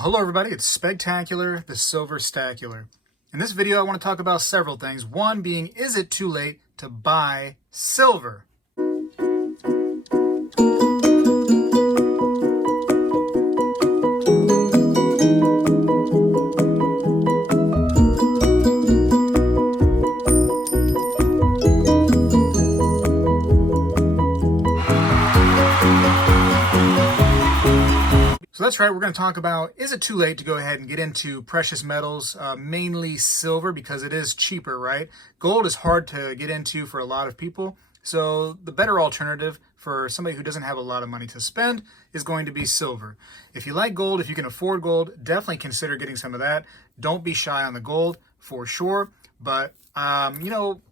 Hello everybody, it's Spectacular, the Silver Stacular. In this video I want to talk about several things. One being, is it too late to buy silver? So that's right, we're going to talk about, is it too late to go ahead and get into precious metals, mainly silver, because it is cheaper, right? Gold is hard to get into for a lot of people. So the better alternative for somebody who doesn't have a lot of money to spend is going to be silver. If you like gold, if you can afford gold, definitely consider getting some of that. Don't be shy on the gold for sure. But, a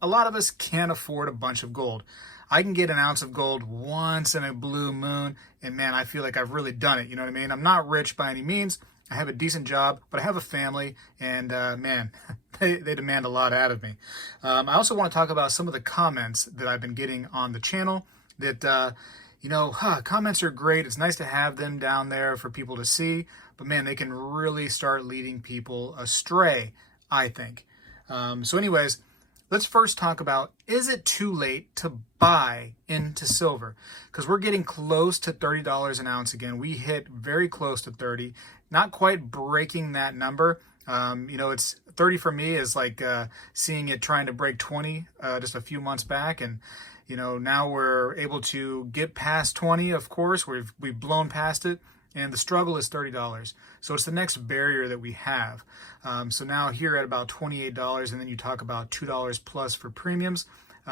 lot of us can't afford a bunch of gold. I can get an ounce of gold once in a blue moon, and man, I feel like I've really done it. You know what I mean? I'm not rich by any means. I have a decent job, but I have a family, and man, they demand a lot out of me. I also want to talk about some of the comments that I've been getting on the channel that, comments are great. It's nice to have them down there for people to see, but man, they can really start leading people astray, I think. So anyways, let's first talk about, is it too late to buy into silver? Because we're getting close to $30 an ounce again. We hit very close to 30, not quite breaking that number. It's 30 for me is like seeing it trying to break 20 just a few months back. And, now we're able to get past 20, of course. We've blown past it. And the struggle is $30. So it's the next barrier that we have. So now here at about $28, and then you talk about $2 plus for premiums,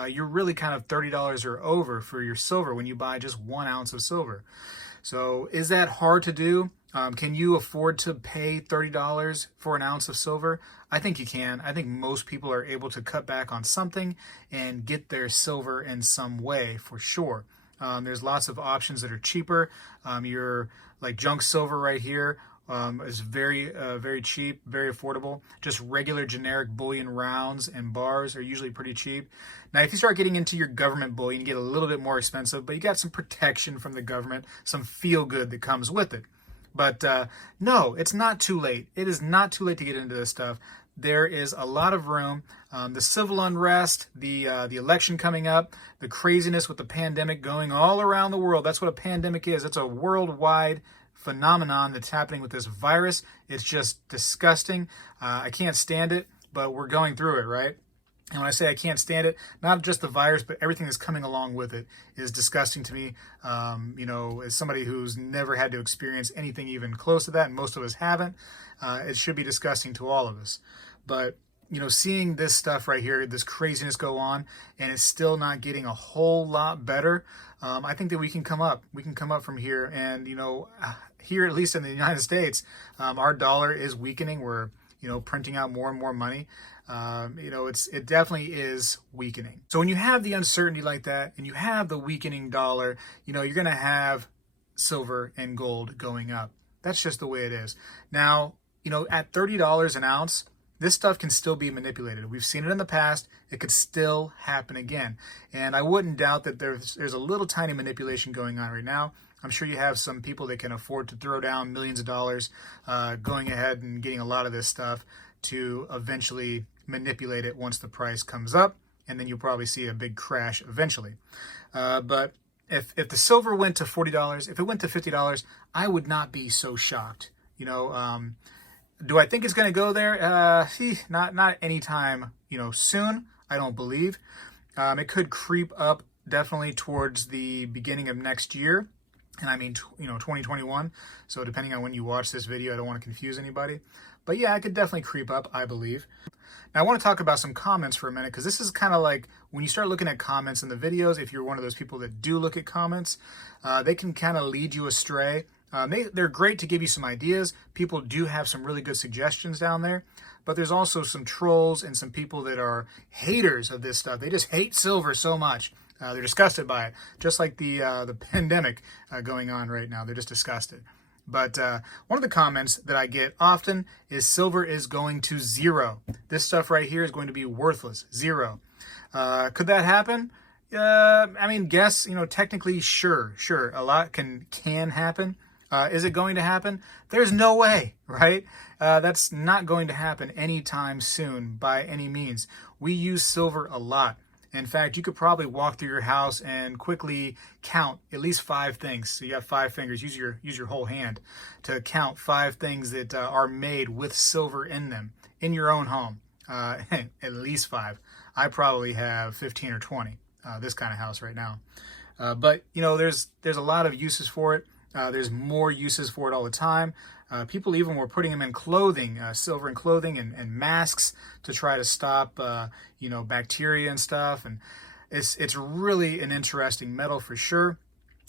you're really kind of $30 or over for your silver when you buy just 1 ounce of silver. So is that hard to do? Can you afford to pay $30 for an ounce of silver? I think you can. I think most people are able to cut back on something and get their silver in some way for sure. There's lots of options that are cheaper. Your like junk silver right here is very cheap, very affordable. Just regular generic bullion rounds and bars are usually pretty cheap. Now, if you start getting into your government bullion, you get a little bit more expensive, but you got some protection from the government, some feel good that comes with it. But no, it's not too late. It is not too late to get into this stuff. There is a lot of room. The civil unrest, the election coming up, the craziness with the pandemic going all around the world. That's what a pandemic is. It's a worldwide phenomenon that's happening with this virus. It's just disgusting. I can't stand it, but we're going through it, right? And when I say I can't stand it, not just the virus, but everything that's coming along with it is disgusting to me. As somebody who's never had to experience anything even close to that, and most of us haven't, it should be disgusting to all of us. But, seeing this stuff right here, this craziness go on, and it's still not getting a whole lot better, I think that we can come up. We can come up from here. And, here, at least in the United States, our dollar is weakening. We're, printing out more and more money. It definitely is weakening. So when you have the uncertainty like that, and you have the weakening dollar, you're going to have silver and gold going up. That's just the way it is. Now, at $30 an ounce, this stuff can still be manipulated. We've seen it in the past. It could still happen again. And I wouldn't doubt that there's a little tiny manipulation going on right now. I'm sure you have some people that can afford to throw down millions of dollars going ahead and getting a lot of this stuff to eventually manipulate it once the price comes up, and then you'll probably see a big crash eventually. But if the silver went to $40, if it went to $50, I would not be so shocked. Do I think it's going to go there? Not anytime, soon. I don't believe. It could creep up definitely towards the beginning of next year. And I mean, 2021. So depending on when you watch this video, I don't want to confuse anybody. But yeah, it could definitely creep up, I believe. Now, I want to talk about some comments for a minute, because this is kind of like when you start looking at comments in the videos, if you're one of those people that do look at comments, they can kind of lead you astray. They're great to give you some ideas. People do have some really good suggestions down there. But there's also some trolls and some people that are haters of this stuff. They just hate silver so much. They're disgusted by it, just like the pandemic going on right now. They're just disgusted. But one of the comments that I get often is silver is going to zero. This stuff right here is going to be worthless, zero. Could that happen? Technically, sure. A lot can happen. Is it going to happen? There's no way, right? That's not going to happen anytime soon by any means. We use silver a lot. In fact, you could probably walk through your house and quickly count at least 5 things. So you have 5 fingers. Use your whole hand to count 5 things that are made with silver in them in your own home. At least 5. I probably have 15 or 20. This kind of house right now. But you know, there's a lot of uses for it. There's more uses for it all the time. People even were putting them in clothing, silver in clothing and masks to try to stop, you know, bacteria and stuff. And it's really an interesting metal for sure.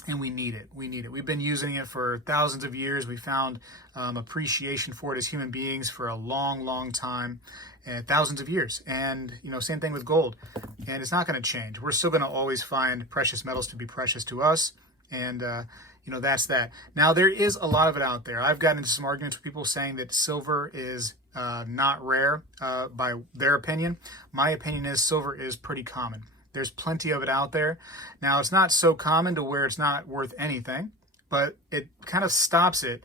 And we need it. We need it. We've been using it for thousands of years. We found appreciation for it as human beings for a long, long time, thousands of years. And, you know, same thing with gold. And it's not going to change. We're still going to always find precious metals to be precious to us. And, you know, that's that. Now, there is a lot of it out there. I've gotten into some arguments with people saying that silver is not rare by their opinion. My opinion is silver is pretty common. There's plenty of it out there. Now, it's not so common to where it's not worth anything, but it kind of stops it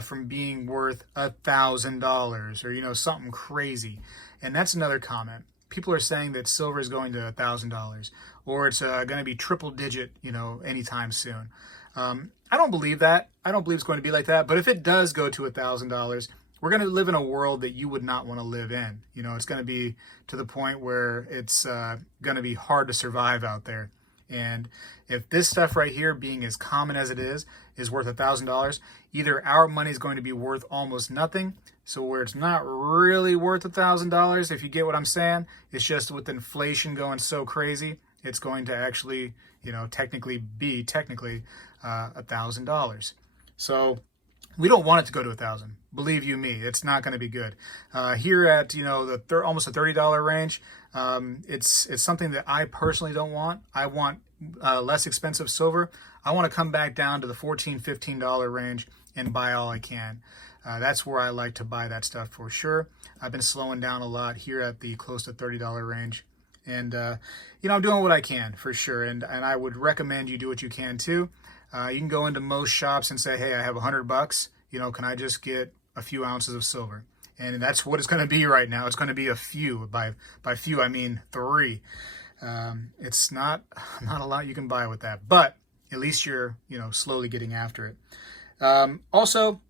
from being worth $1,000 or, you know, something crazy. And that's another comment. People are saying that silver is going to $1,000 or it's going to be triple digit, you know, anytime soon. I don't believe that. I don't believe it's going to be like that. But if it does go to $1,000, we're going to live in a world that you would not want to live in. You know, it's going to be to the point where it's going to be hard to survive out there. And if this stuff right here, being as common as it is worth $1,000, either our money is going to be worth almost nothing. So where it's not really worth $1,000, if you get what I'm saying, it's just with inflation going so crazy, it's going to actually, you know, technically $1,000. So we don't want it to go to 1,000. Believe you me, it's not going to be good. Here at, you know, the almost a $30 range, it's something that I personally don't want. I want less expensive silver. I want to come back down to the $14, $15 range and buy all I can. That's where I like to buy that stuff for sure. I've been slowing down a lot here at the close to $30 range. And, you know, I'm doing what I can for sure. And I would recommend you do what you can too. You can go into most shops and say, hey, I have $100. You know, can I just get a few ounces of silver? And that's what it's going to be right now. It's going to be a few. By few, I mean 3. It's not a lot you can buy with that, but at least you're, you know, slowly getting after it. Also,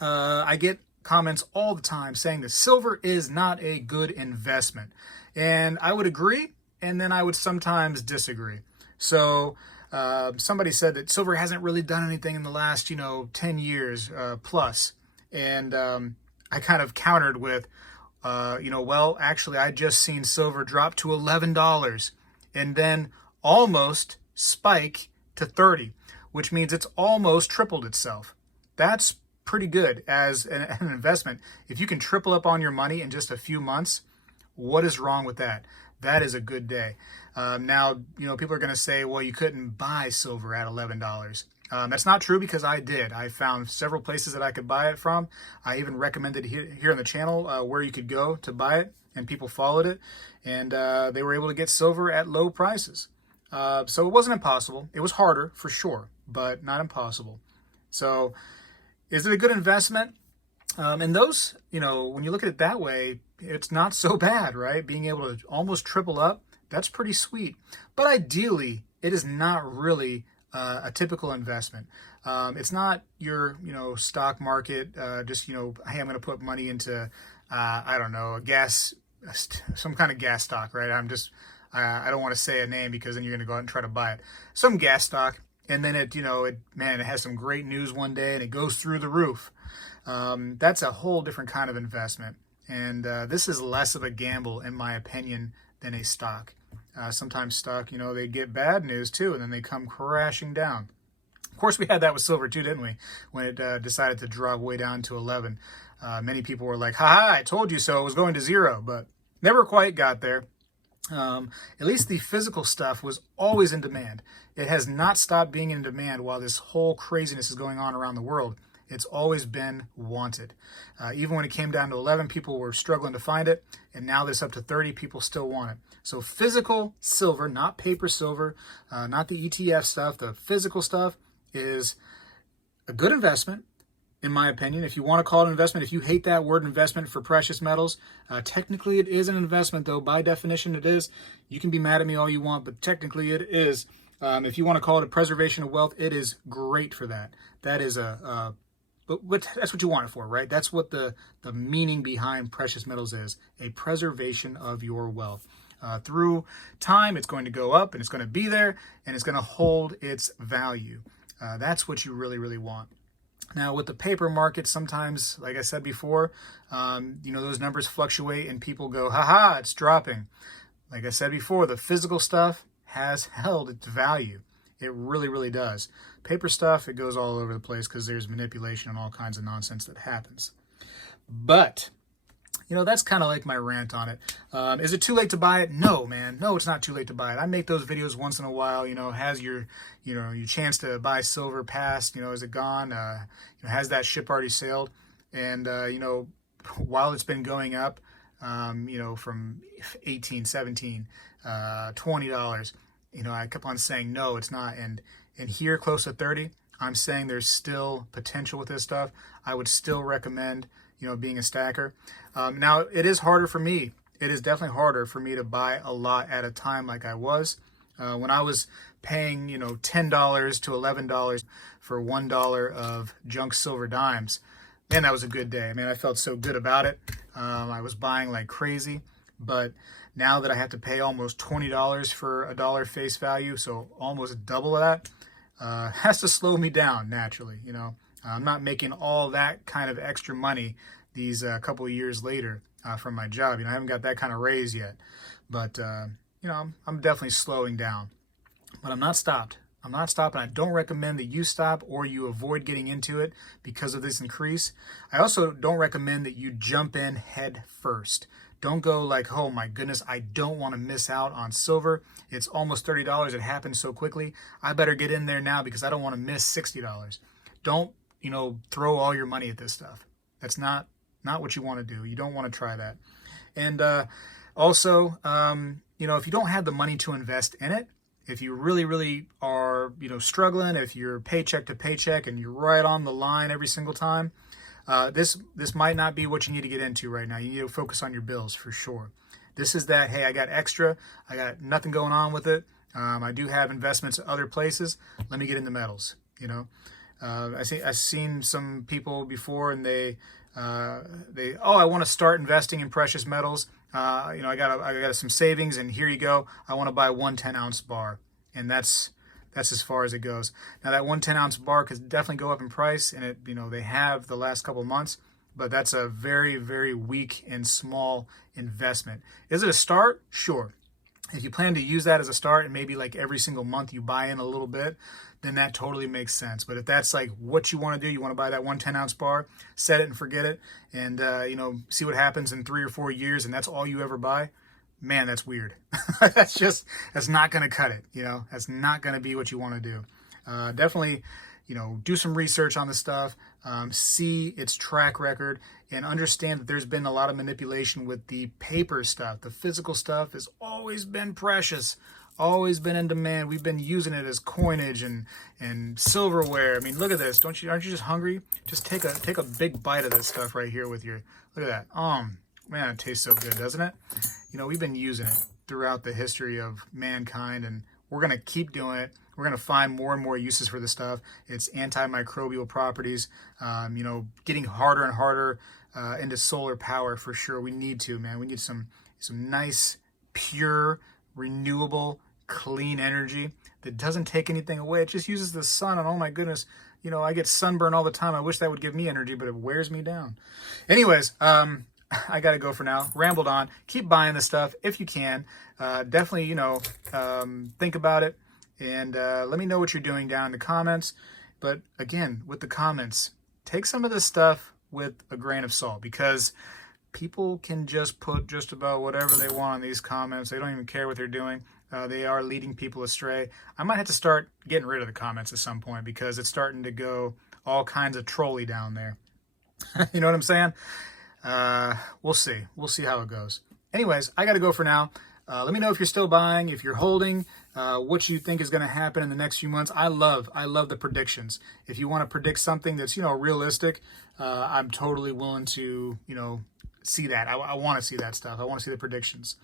I get comments all the time saying that silver is not a good investment. And I would agree, and then I would sometimes disagree. So somebody said that silver hasn't really done anything in the last, you know, 10 years plus. And I kind of countered with, you know, well, actually, I just seen silver drop to $11 and then almost spike to 30, which means it's almost tripled itself. That's pretty good as an investment. If you can triple up on your money in just a few months, what is wrong with that? That is a good day. Now, you know, people are going to say, well, you couldn't buy silver at $11. That's not true because I did. I found several places that I could buy it from. I even recommended here on the channel where you could go to buy it, and people followed it, and they were able to get silver at low prices. So it wasn't impossible. It was harder for sure, but not impossible. So is it a good investment? And those, you know, when you look at it that way, it's not so bad, right? Being able to almost triple up, that's pretty sweet. But ideally, it is not really a typical investment. It's not your, you know, stock market, just, you know, hey, I'm going to put money into, I don't know, some kind of gas stock, right? I don't want to say a name because then you're going to go out and try to buy it. Some gas stock, and then it, you know, it has some great news one day and it goes through the roof. That's a whole different kind of investment. And this is less of a gamble, in my opinion, than a stock. Sometimes stock, you know, they get bad news too, and then they come crashing down. Of course, we had that with silver too, didn't we? When it decided to drop way down to 11. Many people were like, ha, I told you so, it was going to 0, but never quite got there. At least the physical stuff was always in demand. It has not stopped being in demand while this whole craziness is going on around the world. It's always been wanted. Even when it came down to 11, people were struggling to find it, and now this up to 30, people still want it. So physical silver, not paper silver, not the ETF stuff, the physical stuff is a good investment, in my opinion. If you want to call it an investment, if you hate that word investment for precious metals, technically it is an investment, though. By definition, it is. You can be mad at me all you want, but technically it is. If you want to call it a preservation of wealth, it is great for that. That is but that's what you want it for, right? That's what the meaning behind precious metals is, a preservation of your wealth. Through time, it's going to go up and it's going to be there and it's going to hold its value. That's what you really, really want. Now, with the paper market, sometimes, like I said before, those numbers fluctuate and people go, haha, it's dropping. Like I said before, the physical stuff has held its value. It really, really does. Paper stuff, it goes all over the place because there's manipulation and all kinds of nonsense that happens. But, that's kind of like my rant on it. Is it too late to buy it? No, man. No, it's not too late to buy it. I make those videos once in a while. Has your chance to buy silver passed? Is it gone? Has that ship already sailed? And, while it's been going up, from 18, 17, $20, I kept on saying, no, it's not. And here, close to 30, I'm saying there's still potential with this stuff. I would still recommend, being a stacker. Now, it is harder for me. It is definitely harder for me to buy a lot at a time like I was. When I was paying, $10 to $11 for $1 of junk silver dimes, man, that was a good day. Man, I felt so good about it. I was buying like crazy. But now that I have to pay almost $20 for $1 face value, so almost double of that, has to slow me down naturally. I'm not making all that kind of extra money these couple of years later from my job. I haven't got that kind of raise yet, but I'm definitely slowing down. But I'm not stopped. I'm not stopping. I don't recommend that you stop or you avoid getting into it because of this increase. I also don't recommend that you jump in head first. Don't go like, oh my goodness, I don't want to miss out on silver. It's almost $30. It happened so quickly. I better get in there now because I don't want to miss $60. Don't, throw all your money at this stuff. That's not what you want to do. You don't want to try that. And also, if you don't have the money to invest in it, if you really, really are, struggling, if you're paycheck to paycheck and you're right on the line every single time, this might not be what you need to get into right now. You need to focus on your bills for sure. This is that, hey, I got extra. I got nothing going on with it. I do have investments at other places. Let me get into metals, I've seen some people before and they I want to start investing in precious metals. I got some savings and here you go. I want to buy one 10-ounce bar. And that's as far as it goes. Now that one 10-ounce bar could definitely go up in price, and they have the last couple of months, but that's a very, very weak and small investment. Is it a start? Sure. If you plan to use that as a start and maybe like every single month you buy in a little bit, then that totally makes sense. But if that's like what you want to do, you want to buy that one 10-ounce bar, set it and forget it, and see what happens in 3 or 4 years, and that's all you ever buy. Man, that's weird. That's not going to cut it. That's not going to be what you want to do. Definitely, do some research on the stuff, see its track record, and understand that there's been a lot of manipulation with the paper stuff. The physical stuff has always been precious, always been in demand. We've been using it as coinage and silverware. I mean, look at this. Aren't you just hungry? Just take a big bite of this stuff right here with your, look at that. Man, it tastes so good, doesn't it? We've been using it throughout the history of mankind, and we're going to keep doing it. We're going to find more and more uses for this stuff. It's antimicrobial properties, getting harder and harder into solar power for sure. We need to, man. We need some nice, pure, renewable, clean energy that doesn't take anything away. It just uses the sun, and oh my goodness, I get sunburn all the time. I wish that would give me energy, but it wears me down. Anyways, I got to go for now. Rambled on. Keep buying the stuff if you can. Definitely, think about it. And let me know what you're doing down in the comments. But again, with the comments, take some of this stuff with a grain of salt, because people can just put just about whatever they want on these comments. They don't even care what they're doing. They are leading people astray. I might have to start getting rid of the comments at some point because it's starting to go all kinds of trolly down there. You know what I'm saying? We'll see. We'll see how it goes. Anyways, I got to go for now. Let me know if you're still buying, if you're holding, what you think is going to happen in the next few months. I love the predictions. If you want to predict something that's, realistic, I'm totally willing to, see that. I want to see that stuff. I want to see the predictions.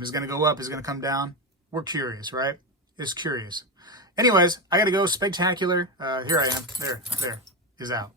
Is it going to go up? Is it going to come down? We're curious, right? It's curious. Anyways, I got to go. Spectacular. Here I am. There is out.